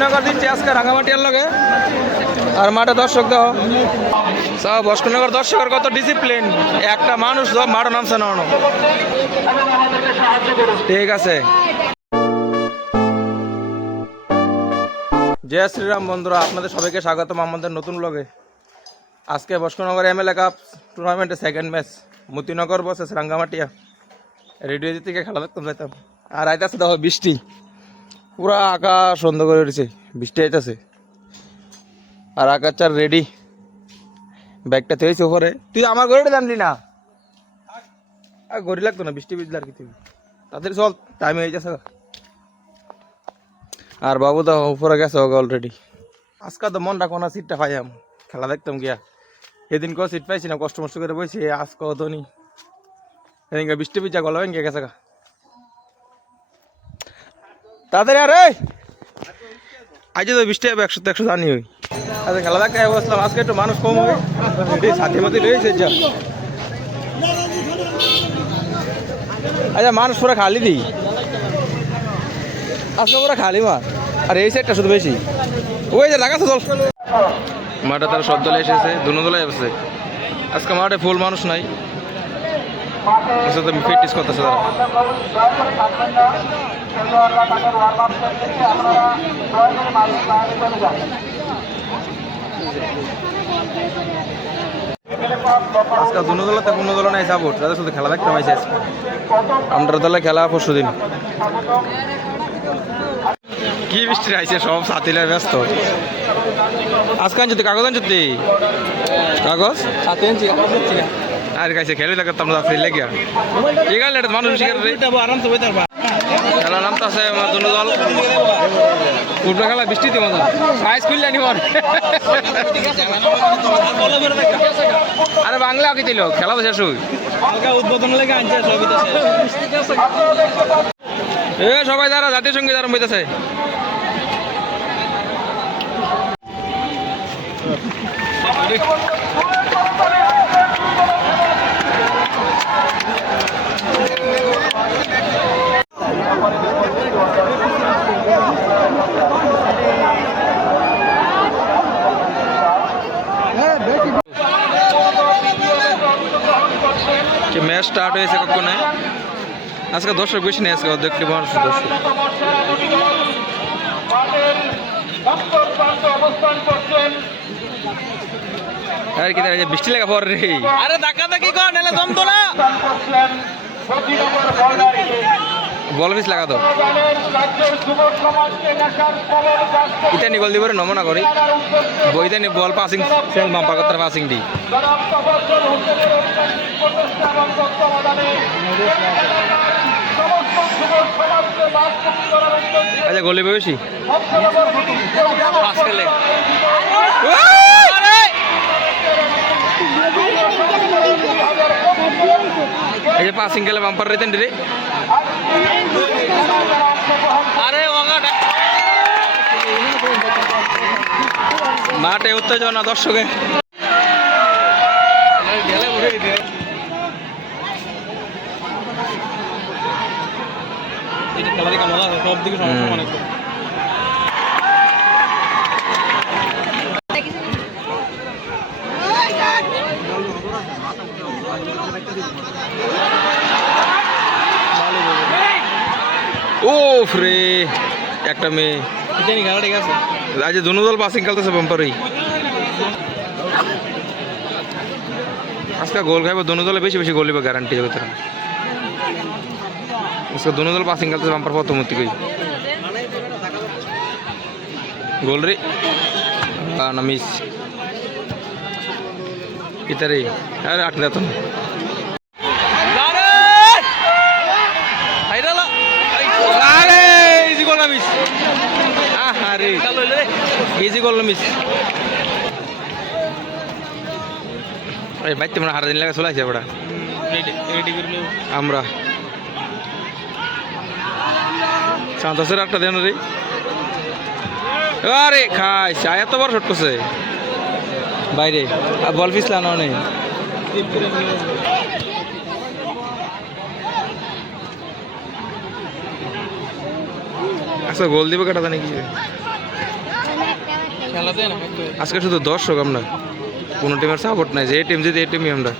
মতিনগর দিচ্ছি আজকে রাঙামাটিয়ার লগে আর মাঠে দর্শক দাও সব বস্কনগর দর্শকের কত ডিসিপ্লিন একটা মানুষ মাঠে নামছে না ঠিক আছে। জয় শ্রীরাম বন্ধুরা, আপনাদের সবাইকে স্বাগতম আমাদের নতুন ব্লগে। আজকে বস্কনগর এমএলএ কাপ টুর্নামেন্টের second match Motinagar buses Rangamatia. Radio থেকে খেলা দেখতাম যাইতাম আর আইতাছে দেখো বৃষ্টি, পুরা আকাশ বন্ধ করে উঠেছে, বৃষ্টি আইতাছে আর আকাশ চার রেডি। ব্যাগটা থেয়েছে উপরে, তুই আমার গড়িটা জানলি না আর গড়ি লাগতো না, বৃষ্টি ভিজলে আর কি তুই তাদের চল টাইম হয়ে যাচ্ছে। আর বাবু তো উপরে গেছে অলরেডি। আজকে তো মনটা কোনা সিটটা পাইয়াম খেলা দেখতাম গিয়া, এদিন কেউ সিট পাইছি না, কষ্ট মষ্ট করে বইছি, আজকে তো নি এদিনকে বৃষ্টি ভিজা গলা ভেঙে গেছে গা তাদের। আরে আজ তো বৃষ্টি হবে 100 জানি হই। আচ্ছা খেলা দেখা বসলাম, আজকে একটু মানুষ কম হবে, সাথে মতো রয়েছে যা। আচ্ছা মানুষ পুরো খালি দিই আজকে, পুরো খালি মাঠ আর এই সাইডটা শুধু বেশি। ওই যে লাগাচ্ছে জল মাঠে, তারা সব দলে এসেছে, দুনো দলে এসেছে আজকে মাঠে, ফুল মানুষ নাই। ফিটনেস করতেছে তারা। আজকাল দুনো দলতে কোনো দল নাই সাপোর্ট, তাদের শুধু খেলা দেখতে পাইছে। আমরা দলে খেলা পরশু দিন। কি বৃষ্টি আইছে, সব সাথীরা ব্যস্ত। আজকে আনছি কাগজ, আনছি কাগজ সাথে আনছি আর কাছে খেলে লাগে তোমরা লেগে ঠিক আছে। মানুষ খেলা নামতে আছে আমার দুনো দল, ফুটবল খেলা বৃষ্টিতে মজা মাইস খুললে নিব। আরে বাংলা কি দিল, খেলা তো শেষ হই উদ্বোধন লেগে আনছে সবাই যারা জাতীয় সঙ্গীত আরম্ভ হইতেছে। ম্যাচ স্টার্ট হয়েছে কখন, আজকে দর্শক বেশি নেই, আজকে দেখতে মানুষ দর্শক। আর কি বৃষ্টি লাগা পর রে, আরে ধাক্কা ধাক্কি কর নালে জমতো না, বল পিস লাগা তো ইতানি গোল দিব নমনা করি বইতানি বল পাসিং বাম্পার করতে পাসিং দি। আচ্ছা গোলে বেশি এই যে পাসিং গেলে বাম্পার রেতেন রে। আরে মাঠে উত্তেজনা দর্শকের। খেলা দেখা মজা, সব দিকে সমস্যা অনেক। ও ফ্রে একটা মেয়ে খেলা ঠিক আছে, আজ দুনো দল পাসিং খেলতেছে বাম্পারই। আজকে গোল খাইব দুনো দলে, বেশি বেশি গোল দিব গ্যারান্টি যাবে তারা। আজকে দুনো দল পাসিং খেলতেছে বাম্পার প্রথমতি কই গোল রে না মিস ইতারে। আরে আট দেত না ইজি করলো মিস। বাইতে মানে হারা দিন লাগে চলে আসছে ওটা আমরা সান্তোষের একটা দেন রে। আরে খাই এত বড় শট করছে বাইরে, আর বল পিছলানো নেই। আচ্ছা গোল দিব কেটা জানি কি আজকে শুধু দর্শক আমরা, কোনো টিমের সাপোর্ট নাই, যে এই টিম যদি এই টিমই আমরা।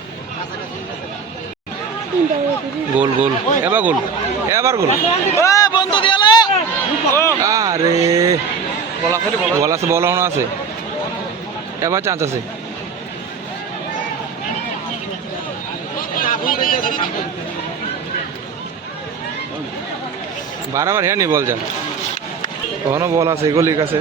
গোল গোল, এবার গোল, এবার গোল। আরে বল আছে, বল আছে, এবার চান্স আছে। বারবার হ্যাঁ নি বল যা, কখনো বল আছে গলির কাছে।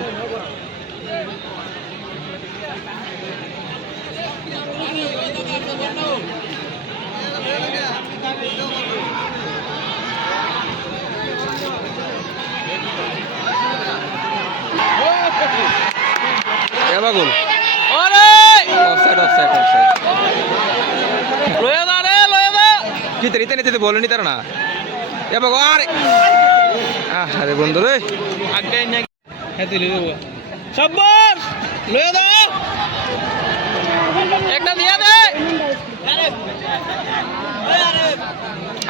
এবার গোল, অফসাইড অফসাইড অফসাইড। জিতে নিতে নিতে বলেনি তারা না, এবার আরে আরে বন্ধু রে একটা দিয়া দে।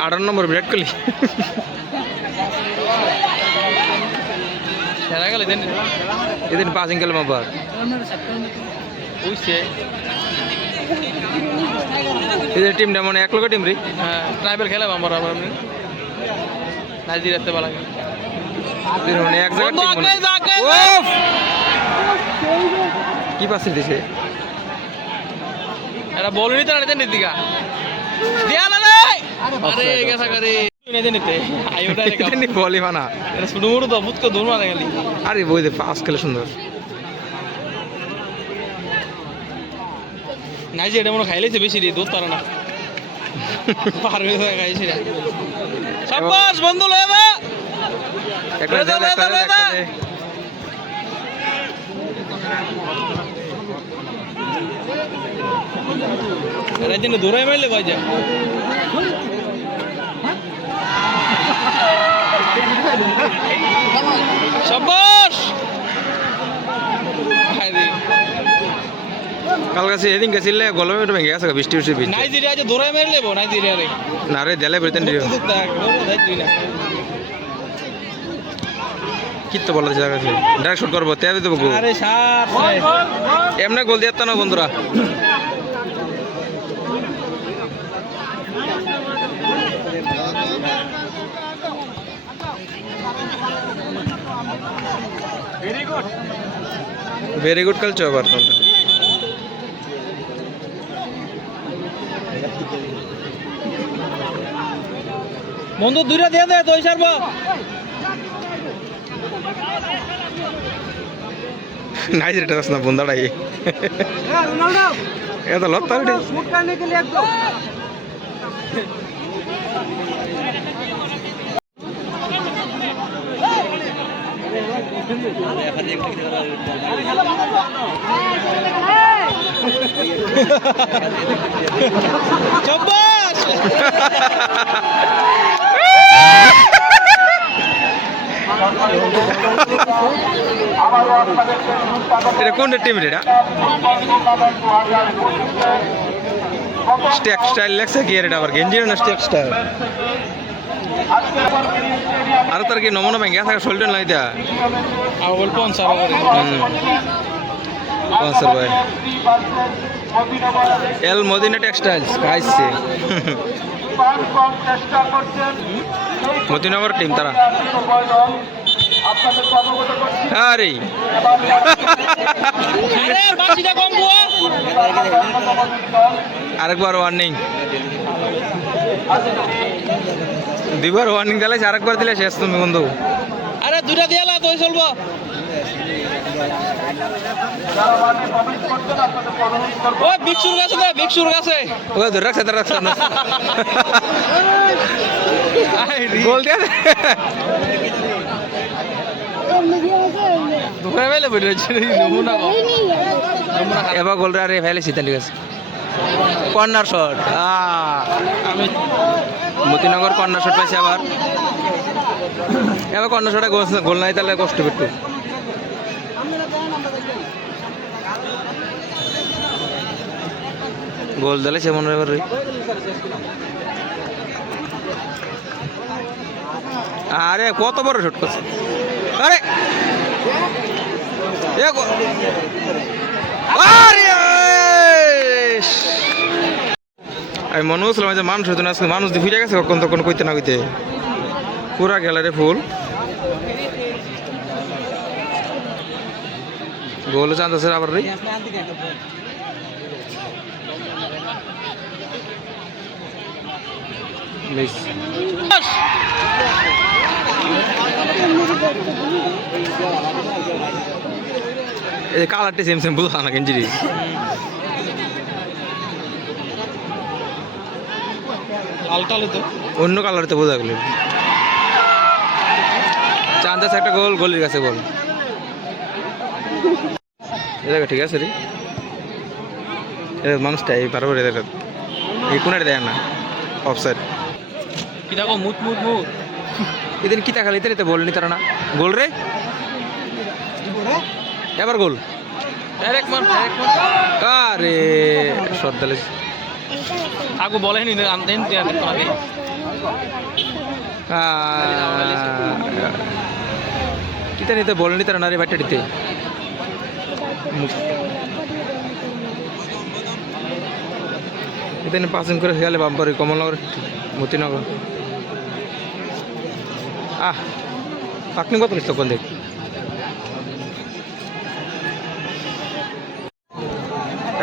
18 নম্বর বিরাট কোহলি এদিন পাসিং খেলাম আবার। এদের টিমটা মানে এক লোক টিম রে, হ্যাঁ ট্রাইবেল খেলাম আমার আবার নাইজেরিয়াতে বালা মানে এক জায়গা কি পাসিং দিছে এটা বল নিতে না নিতে দিকা দিয়া না রে। আরে গেছা করে নিতে নিতে আইওটা রে কানি বলি মানা এটা শুরু মুড় তো বুঝকে দূর মারা গেলি। আরে বই দে পাস খেলে সুন্দর নাইজেরিয়া মনে খাইলেছে বেশি দিয়ে দুধ পারে না পারবে তো খাইছে রে। শাবাশ বন্ধু লয়ে দে একটা দে রাজনে দৌড়াই মারলে বাজা। শাবাশ কাল কাছে এদিন গেছিলে গলমে একটু ভেঙে গেছে বৃষ্টি বৃষ্টি বৃষ্টি। নাইজেরিয়া যে দৌড়াই মারলে নাইজেরিয়া রে না রে দেলে বেরতেন দিও কিত্তো বলা জায়গা আছে ডাইরেক্ট শট করবো তেবে দেবো গোল। আরে সাপ এমনি গোল দিতে না বন্ধুরা। ভেরি গুড খেলছো আবার তোমরা। বন্ধু দুইটা দিয়ে দে তো সারব নাইজেরিয়া না বন্দাড়াই এটা লত্তা শুট करने के लिए एकदम शाबाश এটা কোন টিম রে? এটা স্টেক স্টাইল লেখছে কি এটা আবার গেঞ্জি না স্টেক স্টাইল আর তার কি নমুনা ভেঙে থাকে শোল্ডার নাই দেয়া আর বল স্পন্সর করে স্পন্সর ভাই এল মদিনা টেক্সটাইলস গাইছে মদিনার টিম তারা। আরে আরেকবার ওয়ার্নিং, দুইবার ওয়ার্নিং দিলে আরেকবার দিলে শেষ তুমি বন্ধু। আরে দুটা দিয়ে তো চলবো। ওই ভিক্ষুর কাছে দে, ভিক্ষুর কাছে ওই ধরে রাখছে ধরে রাখছে গোল দিয়ে দুপুরে বেলে এবার গোল রে ফেলেছি ঠিক আছে। কর্নার শট আমি মতিনগর কর্নার শট পাইছি আবার। এবার কর্নার শটে গোল নাই তাহলে কষ্ট একটু। গোল দিলে সে মনে হয় আরে কত বড় শট করছে। আরে আমি মনে হচ্ছিলাম যে মানুষ হতো না, আজকে মানুষ দিয়ে ফিরে গেছে কখন তখন কইতে না কইতে পুরা গেলারে ফুল গোল চান্স আছে আবার রে বেশ এই কালারটি সেম সেম বুঝা না গেঞ্জিরি অন্য কালারতে বোঝা গেল চান্স একটা গোল গোলের কাছে গোল এটা ঠিক আছে রে মানুষটা এই পারবো রে এই কোনারে দেয় না অফসাইড কি দেখো মুত মুত মুত এদিন কিতা খালি এতে বল নি তারা না গোল রে এবার গোল আরে শট দিলে আগু বলেনি আনতেন আগে কিতা নিতে বল নি তারা না রে ব্যাটটা দিতে এখানে পাসিং করে খেয়ালে বাম্পারি কমলনগর মতিনগর পাকনি কত নিস তখন দেখ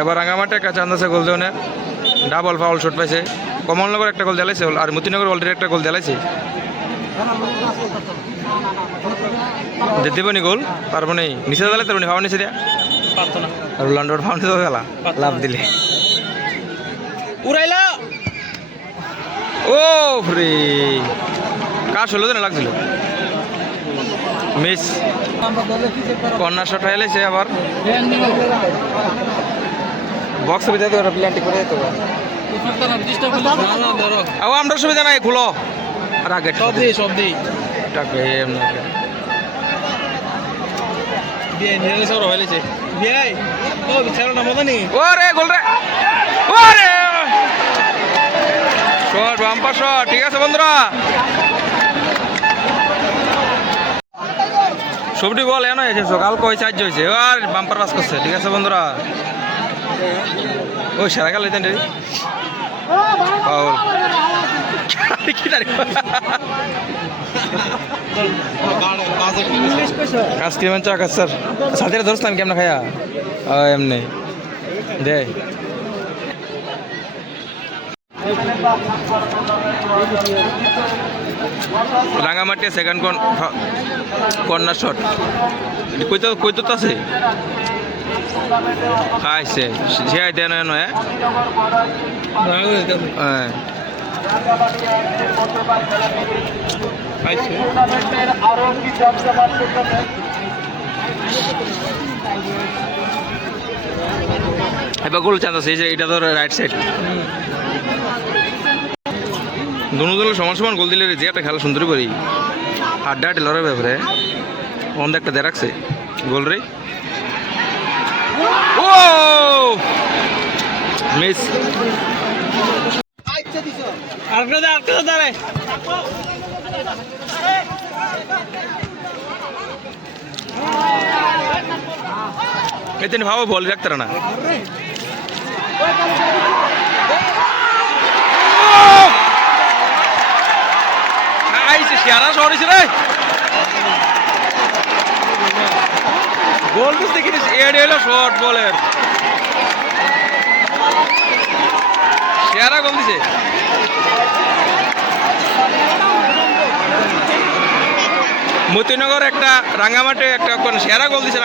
এবার রাঙামাটি একটা চান্দাসে গোল দেওয়া ডাবল ফাউল শট পাইছে কমলনগর একটা গোল দেলাইছে আর মতিনগর অলরেডি একটা গোল দেলাইছে দেবো নি গোল পারবো নি নিচে দিলে তোর ফাউল নিচে দেয়া পারতো না আর লন্ডন ফাউল নিচে গেলা লাভ দিলে উড়াইলা ও ফ্রি কাজ হলো না লাগছিল মিস কর্নার শট হয়েছে আবার বক্সের ভিতরে তো প্ল্যান্টি করে দিতে হবে আমরা সুবিধা নাই খুলো আর আগে সব দিই টাকে এমনি বিয়ে নিয়ে সব হয়েছে বিয়ে ও বিচারো না মতো নেই ওরে গোল রে ওরে শট বাম্পার শট ঠিক আছে বন্ধুরা সবটি বল এন হয়েছে সকাল কই চার্জ হয়েছে আর বাম্পার পাস করছে ঠিক আছে বন্ধুরা ওই সেরা গেল রে কি আইসক্রিম চাকা স্যার সাথে ধরছিলাম কেমন খায়া এমনি দে রাঙামাটি সেকেন্ড কর্নার শট কইতো আছে খাইছে ঝিয়াই দেন হ্যাঁ এবার গোল চান্স আছে এটা তো রাইট সাইড দুনো দলের সমান সমান গোল দিলে যে একটা খেলা সুন্দরই করি আড্ডা আড্ডি লড়াই ব্যাপারে অন্য একটা দিয়ে রাখছে গোল রে ও মিস এতে ভাবো বল রাখতে না সেরা শট হয়েছে রে গোল বুঝতে কি এডে হলো শর্ট বলের সেরা গোল দিছে মতিনগর একটা রাঙ্গামাটি একটা সেরা গোল দিছে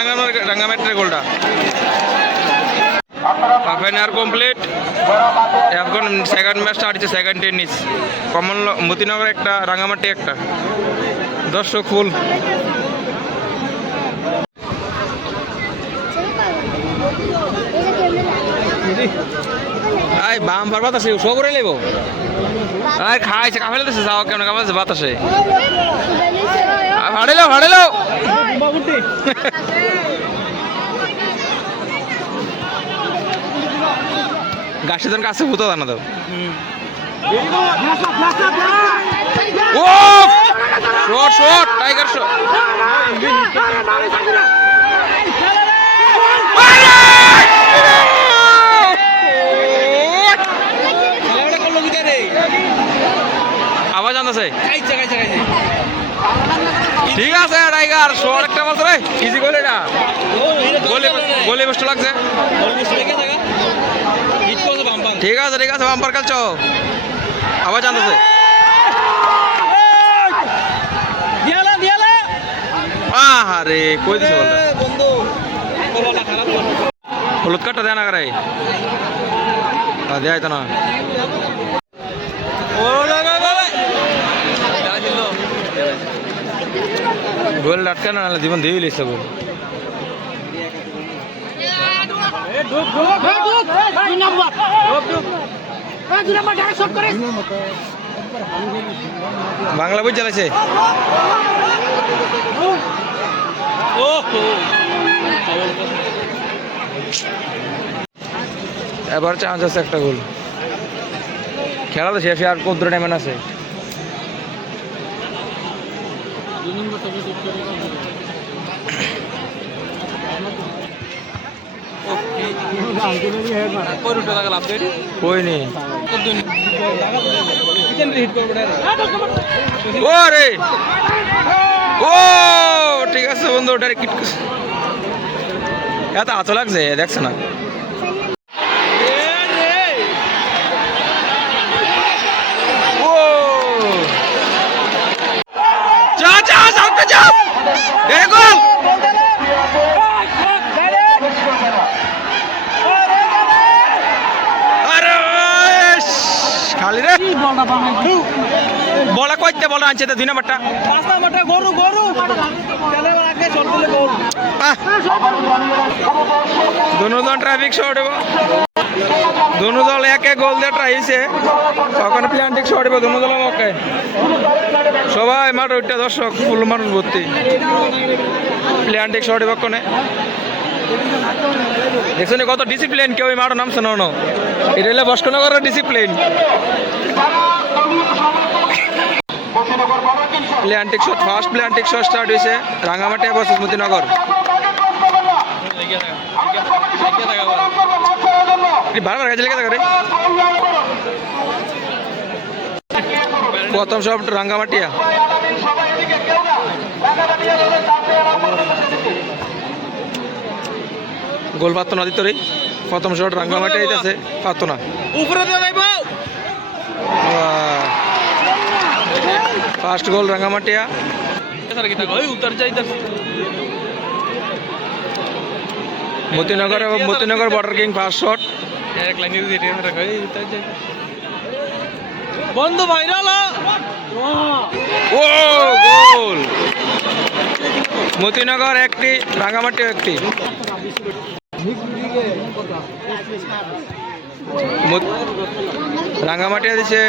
রাঙ্গামাটির গোলটা হাফ এন আওয়ার কমপ্লিট এখন সেকেন্ড ম্যাচ স্টার্ট হচ্ছে সেকেন্ড টেনিস কমন মতিনগর একটা রাঙ্গামাটি একটা দর্শক ফুল আই বাম পার বাতাসে শো করে নেব আর খাইছে কাফেলে দিছে যাও কেমন কাফেলে বাতাসে ভাড়েলো গাছের কাছে ভূত জানা দাও ও শট টাইগার শট আছে খাইছে খাইছে খাইছে ঠিক আছে টাইগার শোর একটা বলছে রে ইজি গোল এটা ও এটা গোলে বেস্ট লাগছে অলমোস্ট লেগে থাকা হিট করছে বাম্পার ঠিক আছে বাম্পার খেলছো আবার জানতেছে দিয়ালা আরে কই দিছে বলটা বন্ধু বলটা খারাপ হলুদ কাটটা দেয় না করে দেয় তো না ও লাগা গলে যারা ছিল গোল আটকা না নাহলে জীবন দিয়ে লিখছে গোল বাংলা বই চালাইছে ও এবার চান্স আছে একটা গোল খেলা তো শেষে আর কত টাইম আছে कोई रुट लगा लाभ दे কই নি किचन हिट कर बड़ा ও রে ও ঠিক আছে বন্ধু ওটারে কিট এত আতো লাগছে দেখছ না ও যা যা সামনে যা এ গোল আরে খালি রে বলা কইতে বলা আনছে তো 2 নাম্বারটা पास्ता मटा गोरु गोरु चले वाला के छोड़ ले गोल दोनों दल ट्रैफिक शॉट दोनों दल एक एक गोल দিয়ে ট্রাই হইছে তখন প্ল্যান্টিক শট হবে दोनों দল ওকে সবাই মাঠ ওইটা দর্শক ফুল মানুষ ভর্তি প্ল্যান্টিক শট হবে কোনে দেখছেন কত ডিসিপ্লিন কেউ এই মাঠ নামছে না না এটা হলো বস্কনগরের ডিসিপ্লিন প্ল্যান্টিক শট ফার্স্ট প্ল্যান্টিক শট স্টার্ট হইছে রাঙ্গামাটিয়া ভার্সেস মতিনগর বারবার কাজে লেগে থাকে প্রথম শট রাঙ্গামাটিয়া গোল পাত্র না দিত রে প্রথম শট রাঙ্গামাটিয়া দিতেছে পাত্র না উপরে দিয়ে যাইবো ফার্স্ট গোল রাঙ্গামাটিয়া सर कितना ओए उतर जा इधर Motinagar border king first shot एक लाइन दे रहे हैं रखा उतर जा बंदो भाईराल ও গোল মতিনগর একটি রাঙ্গামাটিয়া একটি রাঙ্গামাটিয়া দিছে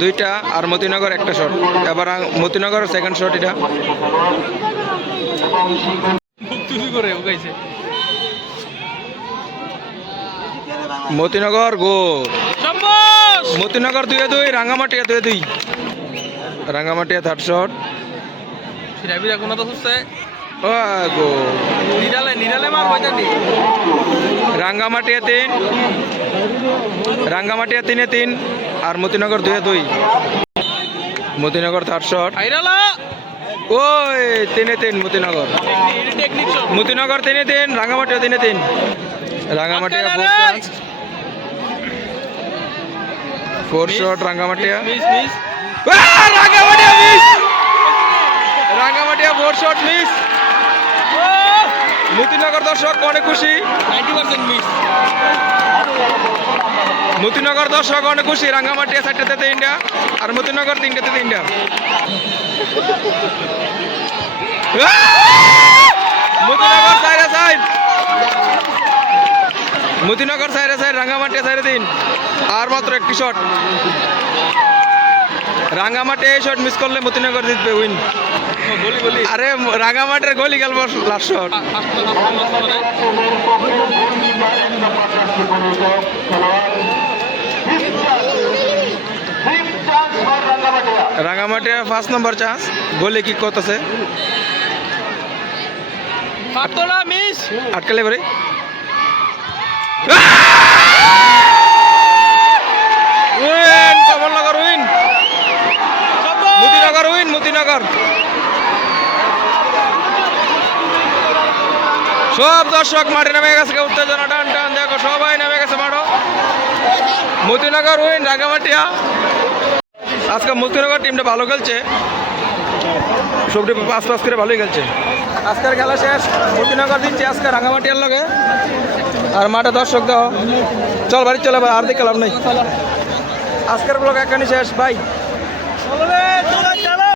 দুইটা আর মতিনগর একটা শট এবার মতিনগর সেকেন্ড শট এটা তুই করে ও গাইছে মতিনগর গোল শাবাশ মতিনগর 2-2 রাঙ্গামাটিয়া 2-2 রাঙ্গামাটিয়া থার্ড শট সিরাবিরা কোনা তো সুস্তে ও গোল নিরালে মার বাজানি রাঙ্গামাটিয়া 3 আর মতিনগর 2-2 মতিনগর থার্ড শট ভাইরালা ওই 3-3 Motinagar technique shot Motinagar 3-3 Rangamatia 3-3 Rangamatia four shot Rangamatia miss miss Rangamatia four shot miss Motinagar দর্শক অনেক খুশি 90% মিস মতিনগর দর্শক অনেক খুশি রাঙ্গামাটিয়া 4টাতে ইন্ডিয়া আর মতিনগর 3টাতে ইন্ডিয়া মতিনগর সাইড রাঙ্গামাটিয়া 3 আর মাত্র একটি শট রাঙ্গামাটিয়া এই শট মিস করলে মতিনগর জিতবে উইন বলি বলি আরে রাঙ্গামাটির গোলি গেল লাস্ট শট রাঙ্গামাটিয়া 5 নম্বর চান্স গোলে কি করতেছে পাতলা মিস আটকালে পরে উইন কমল নগর উইন মতিনগর উইন, মতিনগর। সব দর্শক মাঠে নেমে গেছে, উত্তেজনা টান টান, দেখো সবাই নেমে গেছে মাঠো। মতিনগর উইন, রাঙ্গামাটিয়া। আজকে মতিনগর টিমটা ভালো খেলছে, সবটি পাস পাস করে ভালোই খেলছে। আজকের খেলা শেষ, মতিনগর দিচ্ছে আজকে রাঙ্গামাটিয়ার লগে। আর মাঠে দর্শক দাও, চল বাড়ি চলে, আর দেখে লাভ নেই। আজকের ব্লগ এখানে শেষ, বাই।